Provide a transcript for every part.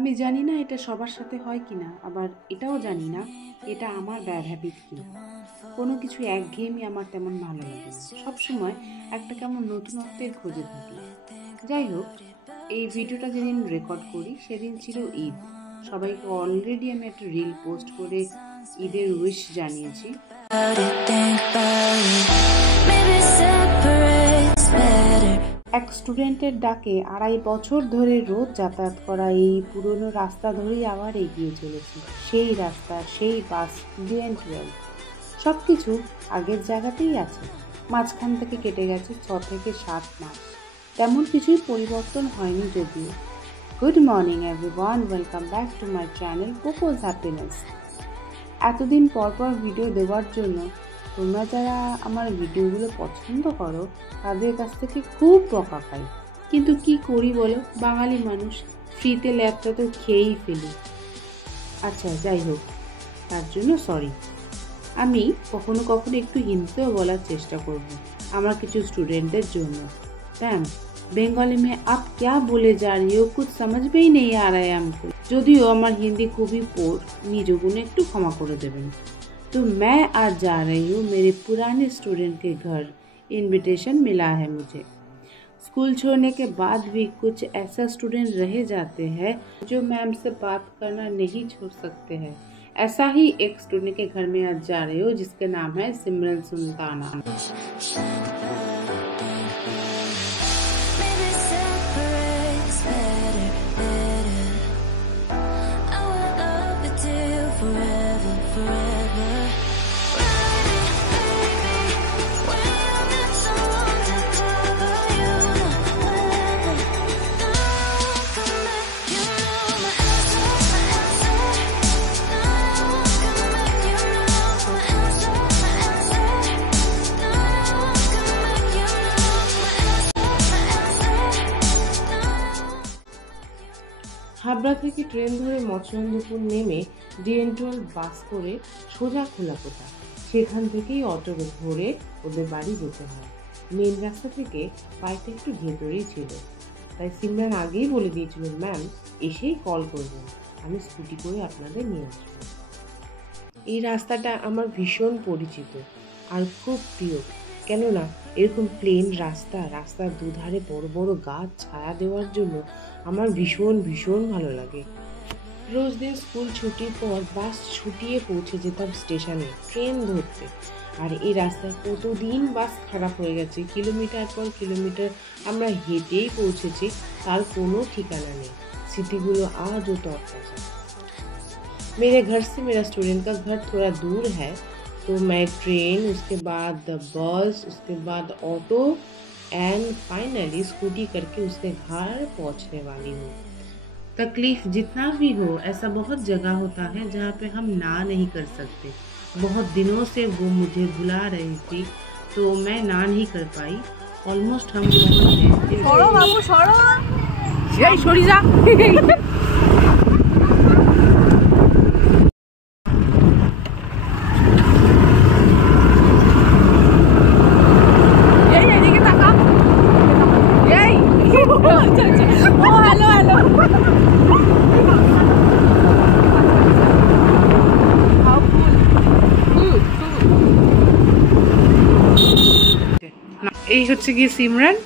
আমি জানি না এটা সবার সাথে হয় কি না, আবার এটাও জানি না এটা আমার ব্যাড হ্যাবিট কি। কোনো কিছু একঘেয়েমি আমার তেমন ভালো লাগে না, সবসময় একটা কেমন নতুনত্বের খোঁজে থাকি। যাই হোক, এই ভিডিওটা যেদিন রেকর্ড করি সেদিন ছিল ঈদ। সবাইকে অলরেডি আমি একটা রিল পোস্ট করে ঈদের উইশ জানিয়েছি। এক স্টুডেন্টের ডাকে 2.5 বছর ধরে রোজ যাতায়াত করা এই পুরনো রাস্তা ধরেই আবার এগিয়ে চলেছি। সেই রাস্তা, সেই বাস, DN12 সব কিছু আগের জায়গাতেই আছে। মাঝখান থেকে কেটে গেছে 6 থেকে 7 মাস। তেমন কিছুই পরিবর্তন হয়নি যদিও। Good morning everyone, welcome back to my channel Coco's happiness. এতদিন পর পর ভিডিও দেওয়ার জন্য তোমরা যারা আমার ভিডিওগুলো পছন্দ করো তাদের কাছ থেকে খুব বকা পাই, কিন্তু কি করি বলো, বাঙালি মানুষ, ফ্রিতে ল্যাবটা তো খেয়েই ফেলি। আচ্ছা যাই হোক, তার জন্য সরি। আমি কখনো কখনো একটু হিন্দিতেও বলার চেষ্টা করব আমার কিছু স্টুডেন্টদের জন্য। मैम बेंगली में आप क्या बोले जा रही हो, कुछ समझ में ही नहीं आ रहा है हमको। যদিও আমার হিন্দি খুবই পোর, নিজ গুণে একটু ক্ষমা করে দেবেন। तो मैं आज जा रही हूँ मेरे पुराने स्टूडेंट के घर, इनविटेशन मिला है मुझे। स्कूल छोड़ने के बाद भी कुछ ऐसा स्टूडेंट रह जाते हैं जो मैम से बात करना नहीं छोड़ सकते हैं। ऐसा ही एक स्टूडेंट के घर में आज जा रही हूँ जिसका नाम है सिमरन सुल्ताना। হাবড়া থেকে ট্রেন ধরে মৎস্যন্দপুর নেমে DN12 বাস করে সোজা খোলাকোটা, সেখান থেকেই অটো ধরে ওদের বাড়ি যেতে হয়। মেন রাস্তা থেকে বাড়িটা একটু ভেতরেই ছিল, তাই সিমরান আগেই বলে দিয়েছিল ম্যাম এসেই কল করবেন, আমি স্কুটি করে আপনাদের নিয়ে আসবো। এই রাস্তাটা আমার ভীষণ পরিচিত আর খুব প্রিয়, কেননা এরকম প্লেন রাস্তার দুধারে বড় বড় গাছ ছায়া দেওয়ার জন্য আমার ভীষণ ভীষণ ভালো লাগে। রোজ দিন স্কুল ছুটির পর বাস ছুটিয়ে পৌঁছে যেতাম স্টেশনে ট্রেন ধরতে, আর এই রাস্তায় কতদিন বাস খারাপ হয়ে গেছে, কিলোমিটার পর কিলোমিটার আমরা হেঁটেই পৌঁছেছি, তার কোনো ঠিকানা নেই। স্মৃতিগুলো আজও তরতাজা। मेरे घर से मेरा स्टूडेंट का घर थोड़ा दूर है, तो मैं ट्रेन, उसके बाद बस, उसके बाद ऑटो एंड फाइनली स्कूटी करके उसके घर पहुंचने वाली हूँ। तकलीफ जितना भी हो, ऐसा बहुत जगह होता है जहाँ पे हम ना नहीं कर सकते। बहुत दिनों से वो मुझे बुला रही थी तो मैं ना नहीं कर पाई। ऑलमोस्ट हम এই হচ্ছে গিয়ে সিমরান,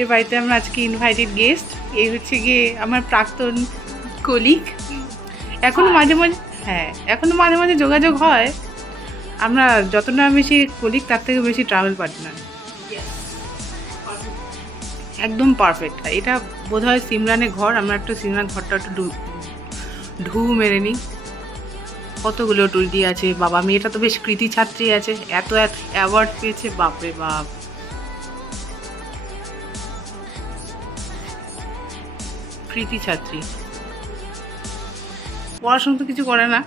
এর বাড়িতে আমরা আজকে ইনভাইটেড গেস্ট। এই হচ্ছে গিয়ে আমার প্রাক্তন কলিগ, এখনো মাঝে মাঝে যোগাযোগ হয়। আমরা যতটা বেশি কলিগ তার থেকে বেশি ট্রাভেল পার্টনার, একদম পারফেক্ট। এটা বোধহয় সিমরানের ঘর। আমরা একটু সিমরান ঘরটা একটু ঢু মেরে নিই। কতগুলো টুলটি আছে, বাবা মেয়েটা তো বেশ কৃতি ছাত্রী আছে, এত অ্যাওয়ার্ড পেয়েছে, বাপরে বাপ। কৃতি ছাত্রী, পড়াশোনা তো কিছু করে না,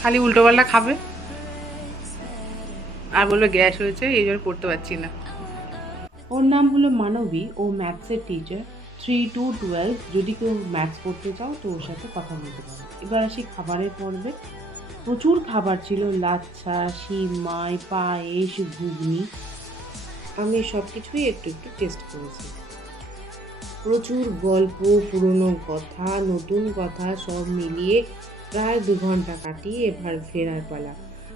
খালি উল্টোপাল্টা খাবে আর বলবে গ্যাস হয়েছে, এই জন্য পড়তে পারছি না। ওর নাম হলো মানবী, ও ম্যাথসের টিচার। 3 to 12 যদি কেউ ম্যাথস পড়তে চাও তো ওর সাথে কথা বলতে পারো। এবার আসি খাবারের পর্বে। প্রচুর খাবার ছিল, লাচ্ছা, সিমাই, পায়েস, ঘুগনি। আমি সব কিছুই একটু একটু টেস্ট করেছি। প্রচুর গল্প, পুরনো কথা, নতুন কথা সব মিলিয়ে প্রায় 2 ঘন্টা কাটিয়ে এবার ফেরার পালা।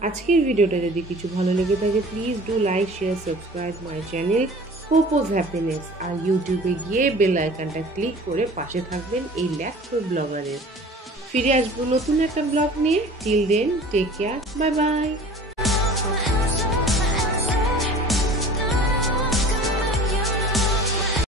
আজকের ভিডিওটা যদি কিছু ভালো লেগে থাকে please do like, share, subscribe my channel Popo's happiness. আর ইউটিউবে গিয়ে বেল আইকনটা ক্লিক করে পাশে থাকবেন এই ল্যাপটপ ব্লগারের। ফিরে আসবো নতুন একটা ব্লগ নিয়ে। Till then take care, bye by.